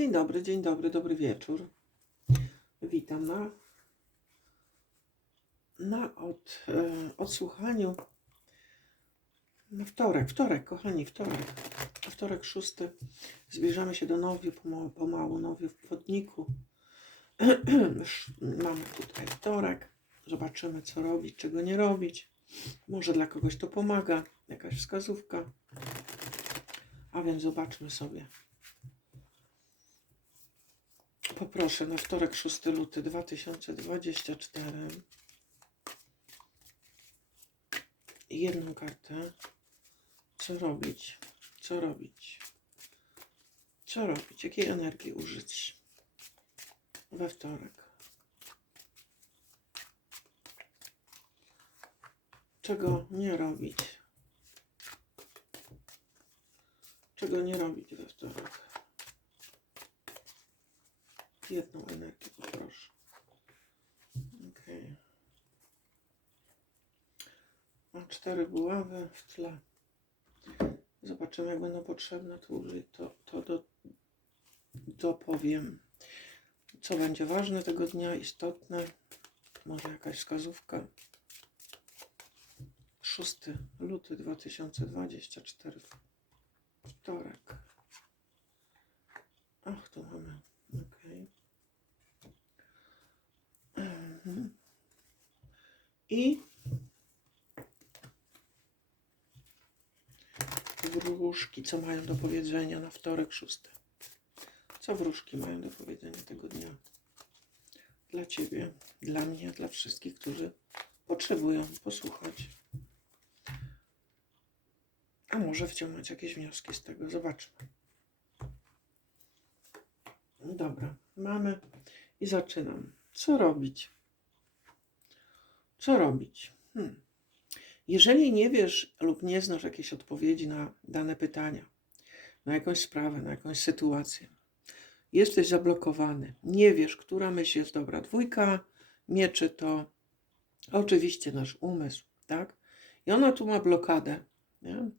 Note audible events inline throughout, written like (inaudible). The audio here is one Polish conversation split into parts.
Dzień dobry, dzień dobry, dobry wieczór. Witam na, na od, e, odsłuchaniu na wtorek, wtorek, kochani, wtorek. Wtorek szósty. Zbliżamy się do nowiu, pomału, pomału nowiu w wodniku. (clears throat) Mamy tutaj wtorek. Zobaczymy, co robić, czego nie robić. Może dla kogoś to pomaga, jakaś wskazówka. A więc zobaczmy sobie. Poproszę na wtorek 6 luty 2024 jedną kartę. Co robić? Co robić? Co robić? Jakiej energii użyć we wtorek? Czego nie robić? Czego nie robić we wtorek? Jedną energię poproszę. Okej. Mam cztery buławy w tle. Zobaczymy, jak będą potrzebne. Użyję to, to do, dopowiem. Co będzie ważne tego dnia, istotne. Może jakaś wskazówka. 6 luty 2024. Wtorek. Ach, tu mamy. Okej. Mhm. I wróżki, co mają do powiedzenia na wtorek szósty. Co wróżki mają do powiedzenia tego dnia? Dla Ciebie, dla mnie, dla wszystkich, którzy potrzebują posłuchać. A może wciągnąć jakieś wnioski z tego. Zobaczmy. Dobra, mamy i zaczynam. Co robić? Co robić? Hmm. Jeżeli nie wiesz lub nie znasz jakiejś odpowiedzi na dane pytania, na jakąś sprawę, na jakąś sytuację, jesteś zablokowany, nie wiesz, która myśl jest dobra. Dwójka mieczy to oczywiście nasz umysł, tak? I ona tu ma blokadę. Nie?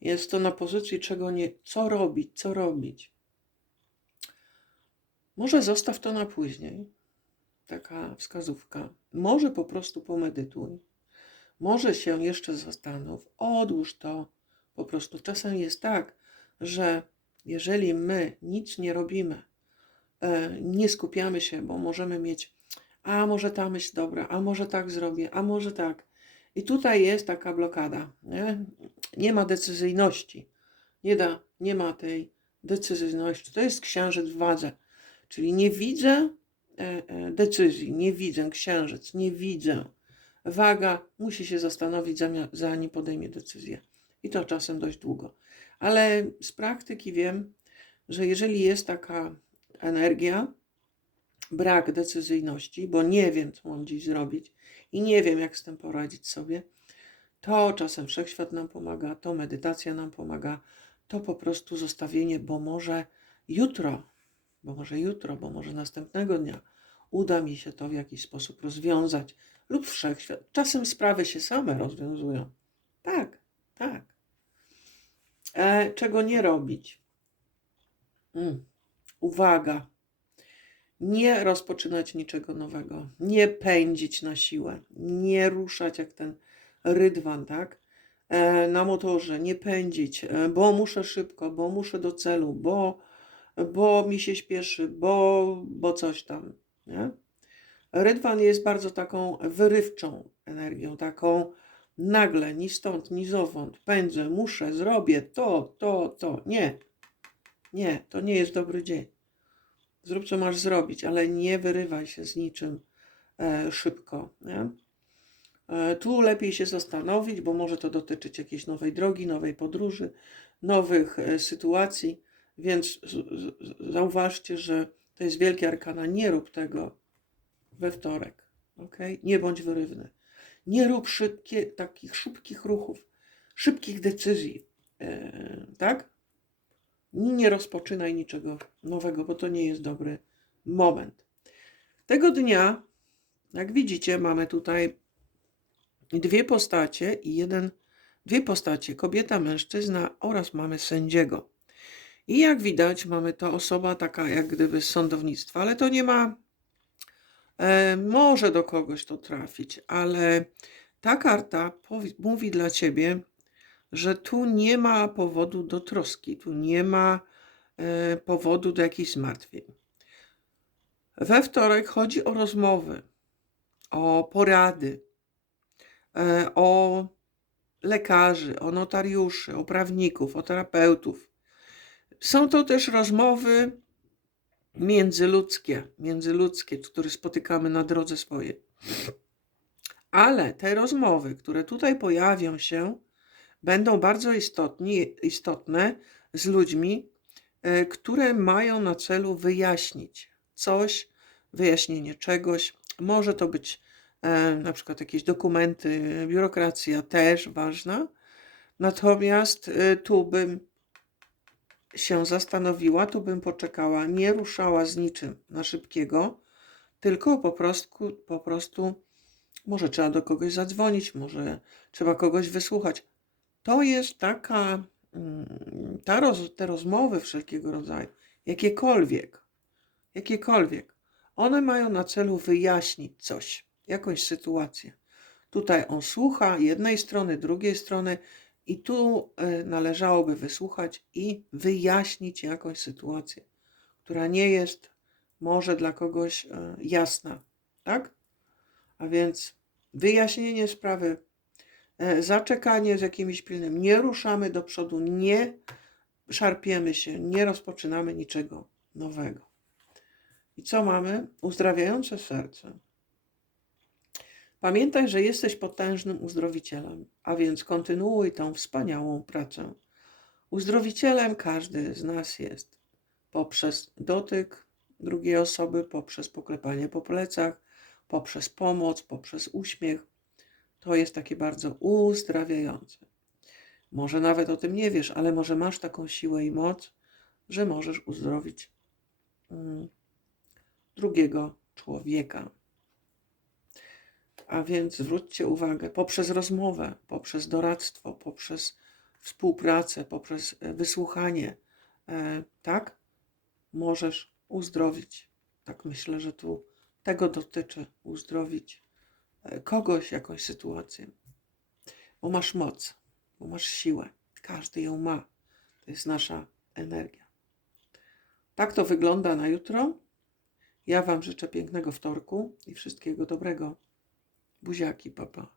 Jest to na pozycji czego nie, co robić, co robić. Może zostaw to na później. Taka wskazówka. Może po prostu pomedytuj. Może się jeszcze zastanów. Odłóż to. Po prostu czasem jest tak, że jeżeli my nic nie robimy, e, nie skupiamy się, bo możemy mieć, a może ta myśl dobra, a może tak zrobię, a może tak. I tutaj jest taka blokada. Nie, nie ma decyzyjności. Nie, da, nie ma tej decyzyjności. To jest księżyc w wadze. Czyli nie widzę decyzji, nie widzę księżyc, nie widzę. Waga musi się zastanowić, zanim podejmie decyzję. I to czasem dość długo. Ale z praktyki wiem, że jeżeli jest taka energia, brak decyzyjności, bo nie wiem, co mam dziś zrobić i nie wiem, jak z tym poradzić sobie, to czasem wszechświat nam pomaga, to medytacja nam pomaga, to po prostu zostawienie, bo może jutro, bo może jutro, bo może następnego dnia uda mi się to w jakiś sposób rozwiązać, lub wszechświat. Czasem sprawy się same rozwiązują. Tak, tak. E, czego nie robić? Mm. Uwaga. Nie rozpoczynać niczego nowego. Nie pędzić na siłę. Nie ruszać jak ten rydwan, tak? E, na motorze. Nie pędzić, e, bo muszę szybko, bo muszę do celu, bo, bo mi się śpieszy, bo, bo coś tam. Nie? Rydwan jest bardzo taką wyrywczą energią, taką nagle, ni stąd, ni zowąd, pędzę, muszę, zrobię to, to, to. Nie, nie, to nie jest dobry dzień. Zrób, co masz zrobić, ale nie wyrywaj się z niczym e, szybko. Nie? E, tu lepiej się zastanowić, bo może to dotyczyć jakiejś nowej drogi, nowej podróży, nowych e, sytuacji, więc zauważcie, że to jest wielkie arkana. Nie rób tego we wtorek. Okay? Nie bądź wyrywny. Nie rób szybkie, takich szybkich ruchów, szybkich decyzji. E, tak? Nie rozpoczynaj niczego nowego, bo to nie jest dobry moment. Tego dnia, jak widzicie, mamy tutaj dwie postacie i jeden, dwie postacie, kobieta, mężczyzna oraz mamy sędziego. I jak widać, mamy to osoba taka jak gdyby z sądownictwa, ale to nie ma. E, może do kogoś to trafić, ale ta karta mówi dla ciebie, że tu nie ma powodu do troski, tu nie ma e, powodu do jakichś zmartwień. We wtorek chodzi o rozmowy, o porady, e, o lekarzy, o notariuszy, o prawników, o terapeutów. Są to też rozmowy międzyludzkie, międzyludzkie, które spotykamy na drodze swojej. Ale te rozmowy, które tutaj pojawią się, będą bardzo istotni, istotne z ludźmi, e, które mają na celu wyjaśnić coś, wyjaśnienie czegoś. Może to być e, na przykład jakieś dokumenty, biurokracja też ważna. Natomiast e, tu bym się zastanowiła, tu bym poczekała, nie ruszała z niczym na szybkiego, tylko po prostu, po prostu może trzeba do kogoś zadzwonić, może trzeba kogoś wysłuchać. To jest taka, mm, ta roz, te rozmowy wszelkiego rodzaju, jakiekolwiek, jakiekolwiek, one mają na celu wyjaśnić coś, jakąś sytuację. Tutaj on słucha jednej strony, drugiej strony, i tu e, należałoby wysłuchać i wyjaśnić jakąś sytuację, która nie jest może dla kogoś e, jasna, tak? A więc wyjaśnienie sprawy, e, zaczekanie z jakimś pilnym, nie ruszamy do przodu, nie szarpiemy się, nie rozpoczynamy niczego nowego. I co mamy? Uzdrawiające serce. Pamiętaj, że jesteś potężnym uzdrowicielem, a więc kontynuuj tą wspaniałą pracę. Uzdrowicielem każdy z nas jest poprzez dotyk drugiej osoby, poprzez poklepanie po plecach, poprzez pomoc, poprzez uśmiech. To jest takie bardzo uzdrawiające. Może nawet o tym nie wiesz, ale może masz taką siłę i moc, że możesz uzdrowić mm, drugiego człowieka. A więc zwróćcie uwagę, poprzez rozmowę, poprzez doradztwo, poprzez współpracę, poprzez e, wysłuchanie, e, tak, możesz uzdrowić. Tak myślę, że tu tego dotyczy uzdrowić e, kogoś, jakąś sytuację. Bo masz moc, bo masz siłę. Każdy ją ma. To jest nasza energia. Tak to wygląda na jutro. Ja Wam życzę pięknego wtorku i wszystkiego dobrego. Buziaki, papa.